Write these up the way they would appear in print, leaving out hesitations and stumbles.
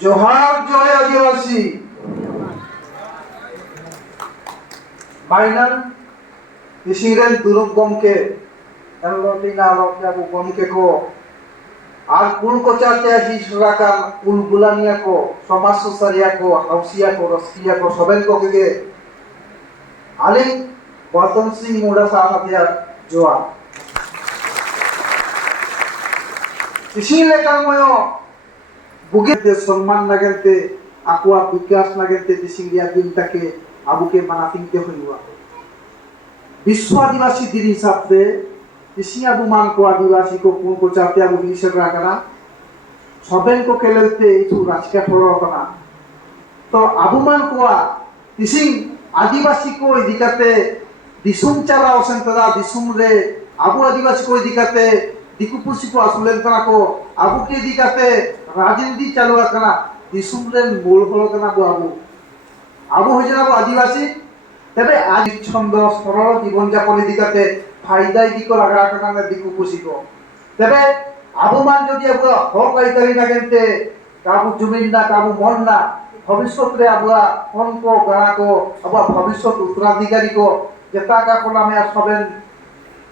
जोहार जय आदिवासी बाइनल इसिरेन दुरुक गमके एलटिना लक्याबु गमके को আর কুল কোচাতে আসি সুরাকান কুল গুলানিয়া কো সমাজ সুসারিয়া কো হাউসিয়া কো রসকিয়া কো সবেন কো কে আলিক বর্তন সিং মুড়া সাহাতিয়া জোয়া ইসি লেকার ময় বুগেতে সম্মান লাগেতে আকুয়া বিকাশ লাগেতে দিসিংরিয়া দিনটাকে আবুকে মানাতিংতে হইবা বিশ্ব আদিবাসী দিন হিসাবে इसी अबू मान को आदिवासी को चाहते अबू विशेष रखना सबेन को केलते इतु राजका थोड़ा करना तो अबू मान को इसी आदिवासी को दिखाते दिसुम चलाओ संतरा दिसुम रे अबू आदिवासी को दिखाते दिकुपुसी को असुलेन करना को अबू के दिखाते राजनीति चालू करना दिसुम रे मूल फलो करना को अबू हो जाना को आदिवासी तबे आज छंद सरल जीवन यापन दिखाते फायदा दिको लगा करना दिकु खुशी को तबे आबू मान जदि अब हक आइतारी लागेते काबू जमीन ना काबू मन ना भविष्य रे अब कोन को गाना को अब भविष्य उत्तराधिकारी को जेता का कोला में सबेन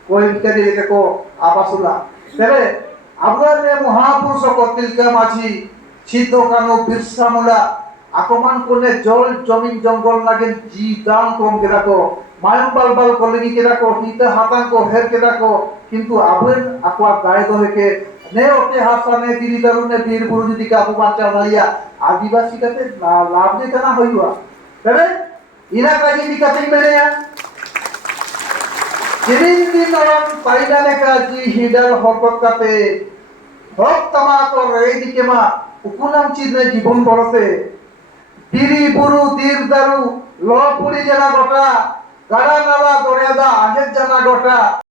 कोई बिचारी लेके को आबासुला तबे अब रे महापुरुष को तिलका माझी छितो कानो बिरसा मुला आकमान कोने जल जमीन जंगल लागे जी दान कम केरा को मायम बाल कलेगी केरा को हिते हातां को हेर केरा को किंतु आबेन आकवा गाय दो के ने ओते हासा ने दिरी दारु ने वीर बुरु जदि का अपु बांचा भाइया आदिवासी काते लाभ दे तना होइवा तबे इना काजी दिकाते मेरेया जिन दिन नरम पाइला लेका जी हिडल हकत काते हक तमा को रे दिके मा उकुनाम चिने जीवन बरते दिरी बुरु दीर दारु लो पुरी जना गोटा गाड़ा नाला दरिया दा आंजेद जना गोटा